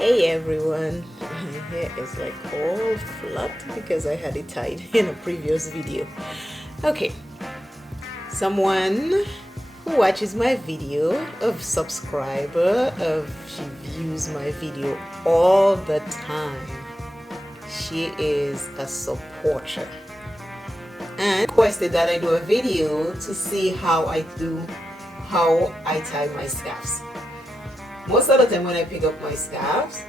Hey everyone, my hair is like all flat because I had it tied in a previous video. Okay, someone who watches my video, a subscriber, she views my video all the time. She is a supporter and requested that I do a video to see how I tie my scarves. Most of the time when I pick up my scarves,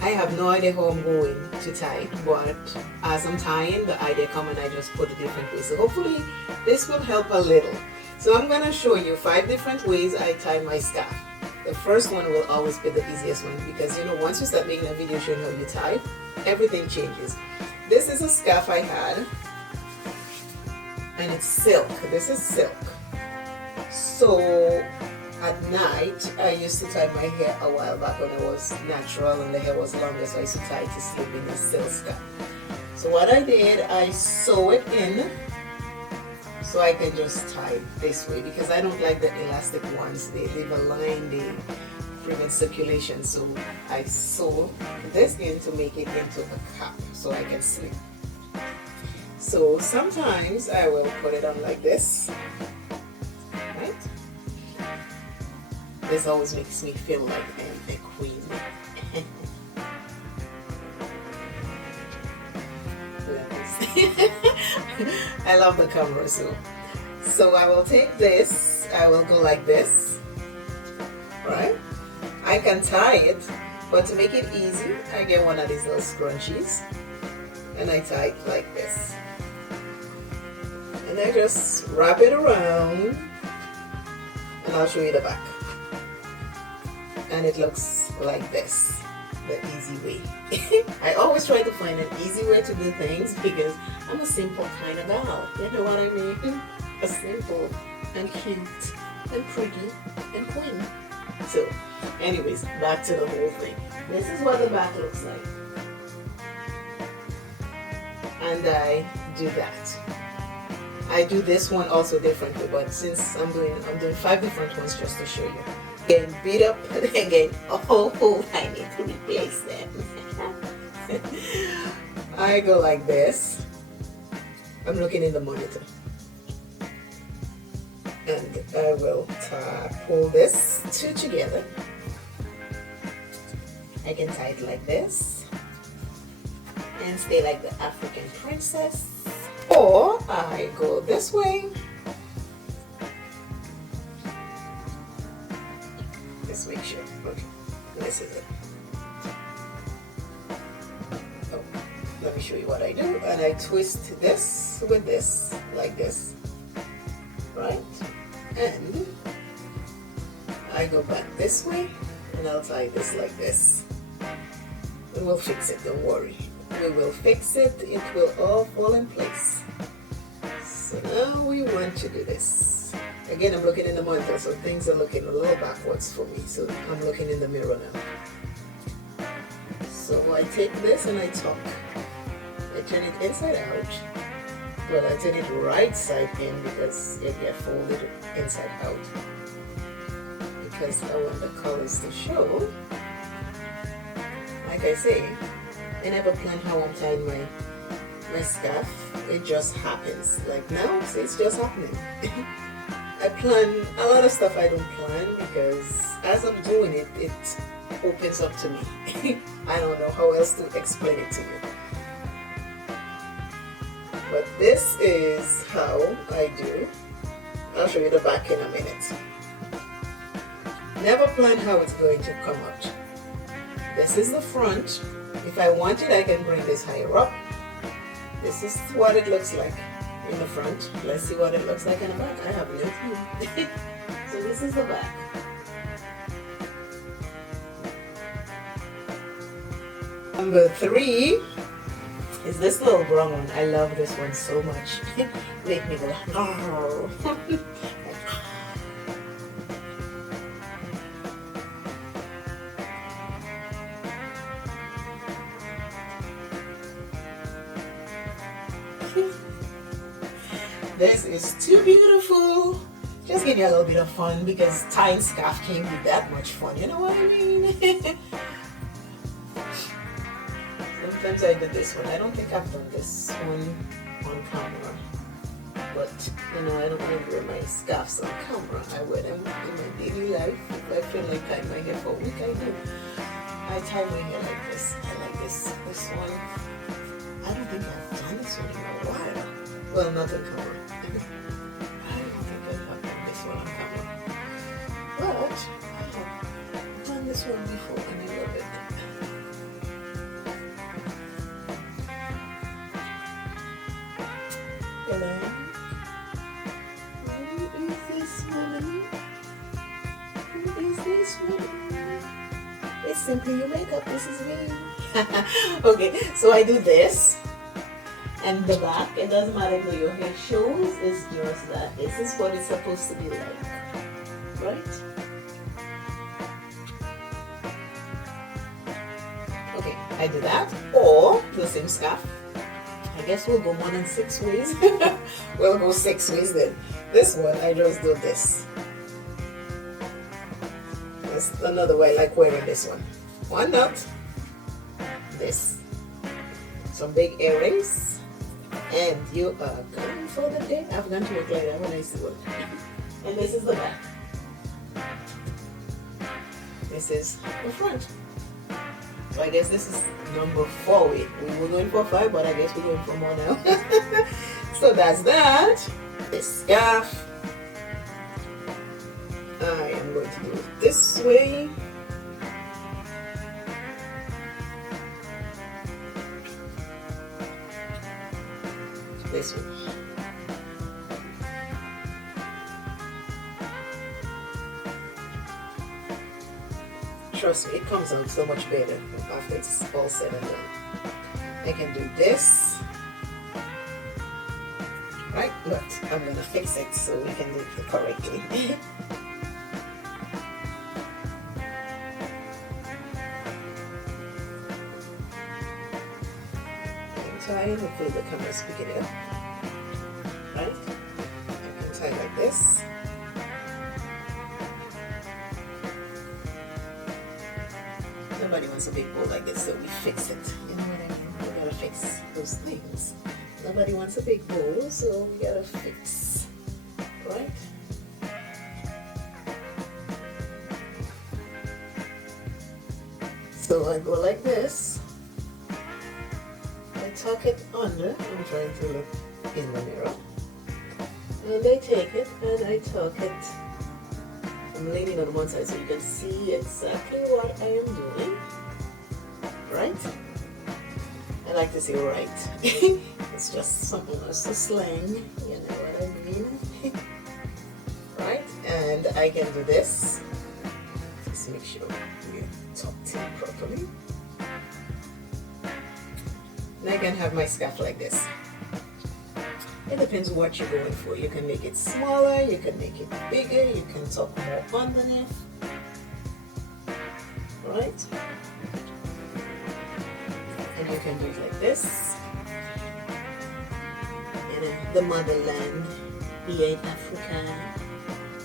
I have no idea how I'm going to tie, but as I'm tying, the idea comes and I just put a different way. So hopefully this will help a little. So I'm going to show you 5 different ways I tie my scarf. The first one will always be the easiest one because once you start making a video showing how you tie, everything changes. This is a scarf I had and it's silk. This is silk. So at night, I used to tie my hair a while back when it was natural and the hair was longer, so I used to tie it to sleep in a silk scarf. So what I did, I sew it in so I can just tie it this way because I don't like the elastic ones. They leave a line, they prevent circulation. So I sew this in to make it into a cap so I can sleep. So sometimes I will put it on like this, right? This always makes me feel like I'm a queen. I love the camera, so I will take this, I will go like this, right? I can tie it, but to make it easy, I get one of these little scrunchies and I tie it like this. And I just wrap it around and I'll show you the back. And it looks like this, the easy way. I always try to find an easy way to do things because I'm a simple kind of gal. You know what I mean? A simple and cute and pretty and clean. So, anyways, back to the whole thing. This is what the back looks like. And I do that. I do this one also differently, but since I'm doing 5 different ones just to show you. Getting beat up again. Oh, I need to replace them. I go like this. I'm looking in the monitor. And I will pull this 2 together. I can tie it like this. And stay like the African princess. Or I go this way. Just make sure. Okay, this is it. Oh, let me show you what I do. And I twist this with this, like this, right? And I go back this way, and I'll tie this like this. And we'll fix it, don't worry. We will fix it, it will all fall in place. So now we want to do this. Again, I'm looking in the monitor, so things are looking a little backwards for me. So I'm looking in the mirror now. So I take this and I tuck. I turn it inside out. Well, I turn it right side in because it gets folded inside out. Because I want the colors to show. Like I say, I never plan how I'm tying my scarf. It just happens. Like now, see, it's just happening. I plan a lot of stuff I don't plan because as I'm doing it, it opens up to me. I don't know how else to explain it to you. But this is how I do. I'll show you the back in a minute. Never plan how it's going to come out. This is the front. If I want it, I can bring this higher up. This is what it looks like in the front. Let's see what it looks like in the back. I have no clue. So this is the back. Number 3 is this little brown one. I love this one so much. Make me go, oh. This is too beautiful. Just give you a little bit of fun because tying scarf can't be that much fun. You know what I mean? sometimes I do this one. I don't think I've done this one on camera, but you know, I don't want to wear my scarves on camera. I wear them in my daily life. If I feel like tying my hair for a week, I do. I tie my hair like this. I like this one. I don't think I've done this one in a while. Well, not on camera. I don't think I've done this one on camera. But I have done this one before and I love it. Hello. Who is this woman? Who is this woman? It's simply your makeup. This is me. Okay, so I do this. And the back, it doesn't matter if your hair shows, it's just that this is what it's supposed to be like, right? Okay, I do that, or the same scarf. I guess we'll go more than 6 ways. We'll go 6 ways then. This one, I just do this. That's another way I like wearing this one. One knot, this. Some big earrings. And you are going for the day. I've gone to work like that when I see work. And this is the back. This is the front. So I guess this is number 4. We were going for 5, but I guess we're going for more now. So that's that. This scarf. I am going to do it this way. This one. Trust me, it comes out so much better after it's all said and done. I can do this, right? But I'm gonna fix it so we can do it correctly. Hopefully the camera's picking it up, right? I can tie like this. Nobody wants a big bowl like this, so we fix it. You know what I mean? We gotta fix those things. Nobody wants a big bowl, so we gotta fix, right? So I go like this. Tuck it under. I'm trying to look in the mirror. And I take it and I tuck it. I'm leaning on one side so you can see exactly what I am doing. Right? I like to say right. It's just something else to slang. You know what I mean? Right? And I can do this. Just make sure you tucked in properly. And I can have my scarf like this. It depends what you're going for. You can make it smaller, you can make it bigger, you can tuck more underneath. Right? And you can do it like this. In the motherland, we are in Africa,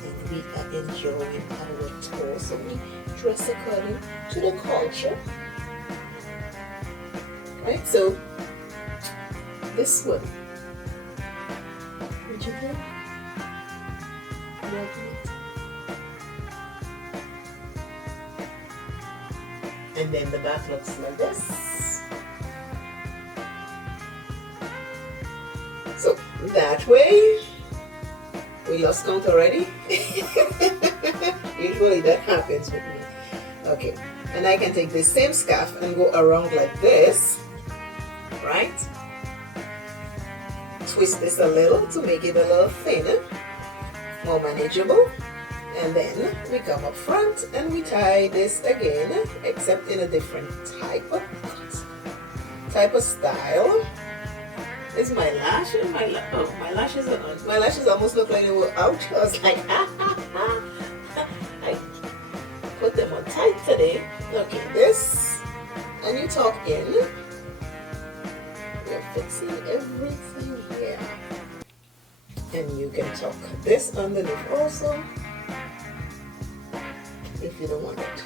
and we are enjoying our tour. So we dress according to the culture. Right, so this one, would you do? And then the back looks like this. So that way, we lost count already. Usually that happens with me. Okay, and I can take this same scarf and go around like this. Right? Twist this a little to make it a little thinner, more manageable, and then we come up front and we tie this again, except in a different type of style. Is my lash and my lashes are on. My lashes almost look like they were out. I was like, I put them on tight today. Okay, this, and you tuck in. We're fixing everything here. And you can tuck this underneath also if you don't want it.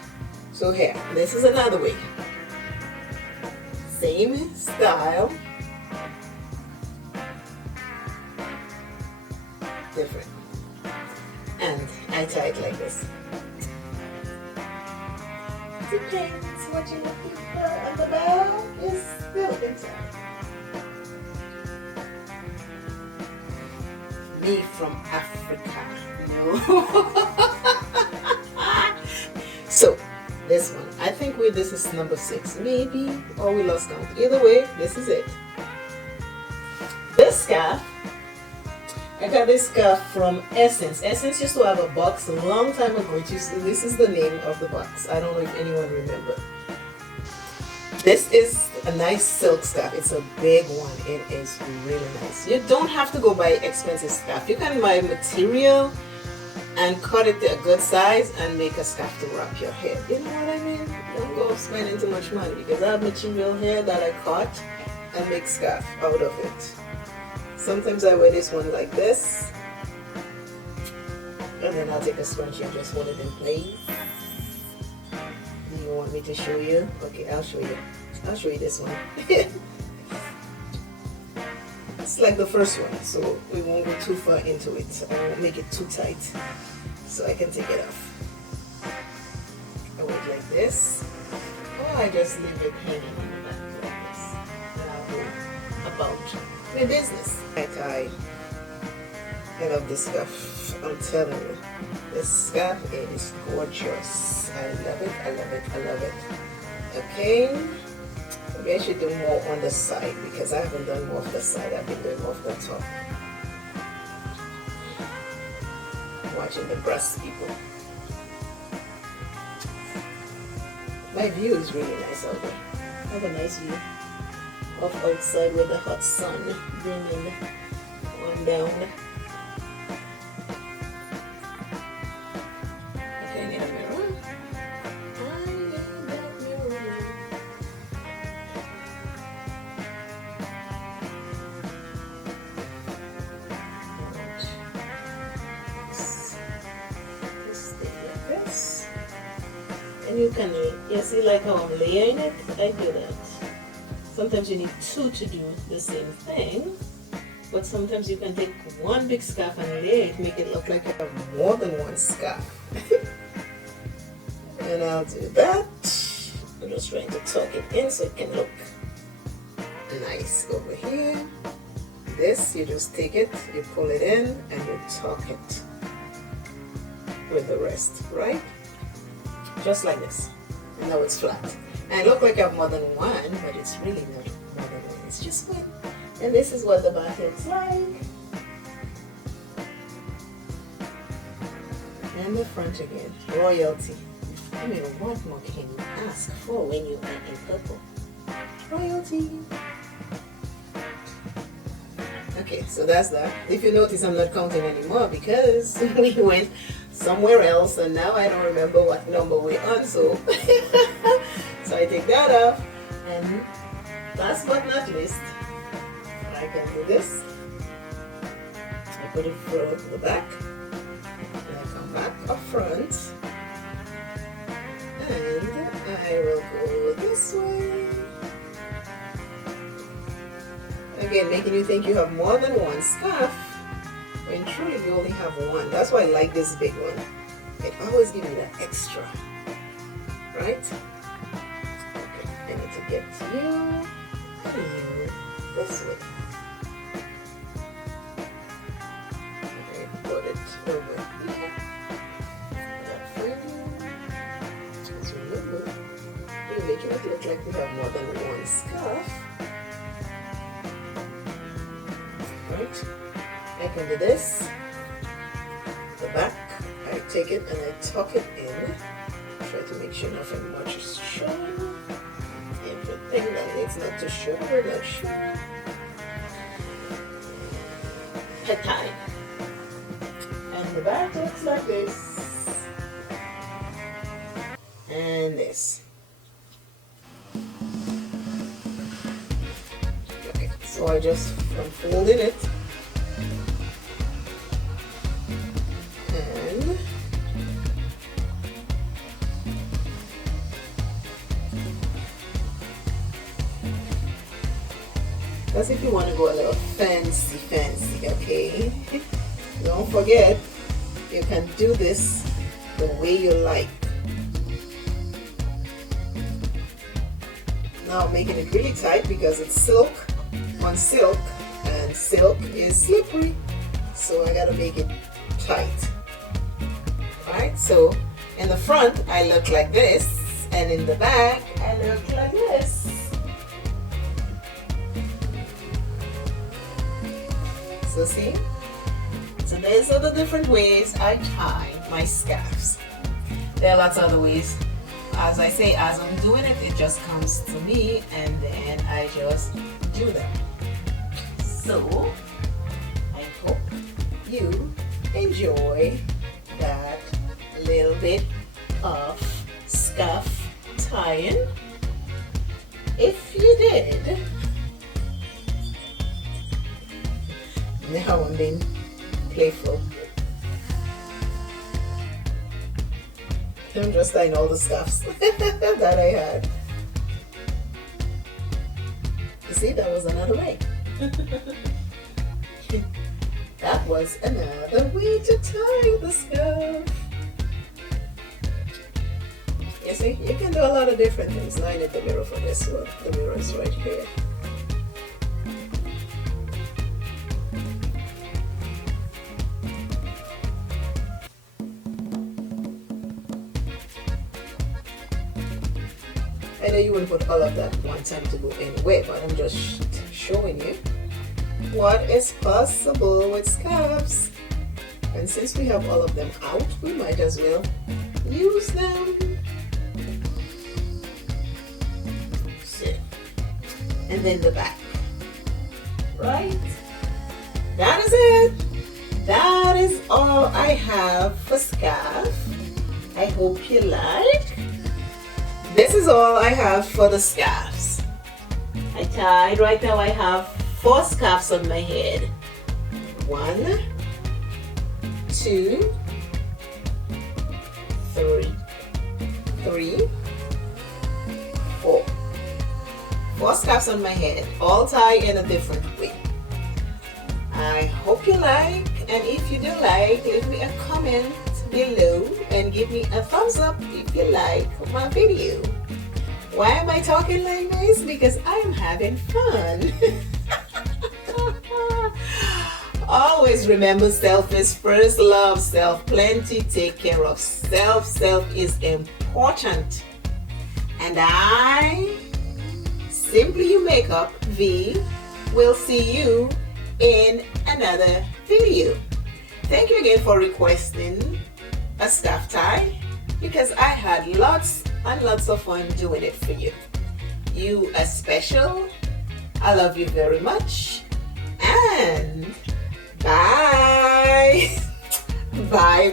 So here, this is another way. same style, different, and I tie it like this. Depends what you're looking for, and the bag is still inside. Me from Africa, So this one, I think this is number 6, maybe, or we lost count. Either way, this is it. This scarf, I got this scarf from Essence. Essence used to have a box a long time ago. This is the name of the box. I don't know if anyone remember. This is a nice silk scarf. It's a big one. It is really nice. You don't have to go buy expensive scarf. You can buy material and cut it a good size and make a scarf to wrap your head. You know what I mean? Don't go spending too much money, because I have material here that I cut and make scarf out of it. Sometimes I wear this one like this, and then I'll take a scrunchie and just hold it in place. You want me to show you? Okay, I'll show you. I'll show you this one. It's like the first one, so we won't go too far into it. I won't make it too tight, so I can take it off. I wear it like this, or I just leave it hanging in the back like this, and I'll go about my business. I love this scarf. I'm telling you, this scarf is gorgeous. I love it. I love it. I love it. Okay. Maybe I should do more on the side, because I haven't done more of the side. I've been doing more of the top. Watching the breast, people. My view is really nice out there. I have a nice view of outside with the hot sun bringing on down. Okay, I need a mirror. I need that mirror. Just stay like this. And you see like how I'm layering it? I do that. Sometimes you need 2 to do the same thing, but sometimes you can take one big scarf and lay it, make it look like you have more than one scarf. And I'll do that. I'm just trying to tuck it in so it can look nice over here. This, you just take it, you pull it in, and you tuck it with the rest, right? Just like this. And now it's flat. I look like I have more than one, but it's really not more than one. It's just one. And this is what the back looks like. And the front again. Royalty. I mean, what more can you ask for when you are in purple? Royalty. Okay, so that's that. If you notice, I'm not counting anymore because we went somewhere else, and now I don't remember what number we're on, so so I take that off. And last but not least, I can do this. I put it from the back, and I come back up front, and I will go this way. Again, making you think you have more than one scarf, when truly you only have one. That's why I like this big one. It always gives me that extra, right? Okay, I need to get you and you this way. Okay, put it over here. That for you. Just remember, you're making it look like you have more than one scarf. Right? I can do this, the back, I take it and I tuck it in, try to make sure nothing much is showing, everything that needs not to show, we're not showing. Head tie, and the back looks like this, and this. Okay, so I just unfolded it. That's if you want to go a little fancy, okay? Don't forget, you can do this the way you like. Now I'm making it really tight because it's silk on silk, and silk is slippery, so I gotta make it tight. Alright, so in the front I look like this, and in the back I look like this. So see? So these are the different ways I tie my scarves. There are lots of other ways. As I say, as I'm doing it, it just comes to me, and then I just do them. So I hope you enjoy that little bit of scarf tying. If you did, now I'm being playful. I'm just tying all the scarves that I had. You see, that was another way. That was another way to tie the scarf. You see, you can do a lot of different things. Now I need the mirror for this one. The mirror is right here. I know you wouldn't put all of that one time to go anyway, but I'm just showing you what is possible with scarves. And since we have all of them out, we might as well use them. See. And then the back. Right? That is it. That is all I have for scarf. I hope you like. This is all I have for the scarves. I tied, right now I have 4 scarves on my head. 1, 2, 3, 4. 4 scarves on my head, all tied in a different way. I hope you like, and if you do like, leave me a comment below and give me a thumbs up if you like my video. Why am I talking like this? Because I'm having fun. Always remember, self is first, love self plenty, take care of self. Self is important. And I, Simply You Makeup V, will see you in another video. Thank you again for requesting a scarf tie, because I had lots and lots of fun doing it for you. You are special. I love you very much. And bye. Bye.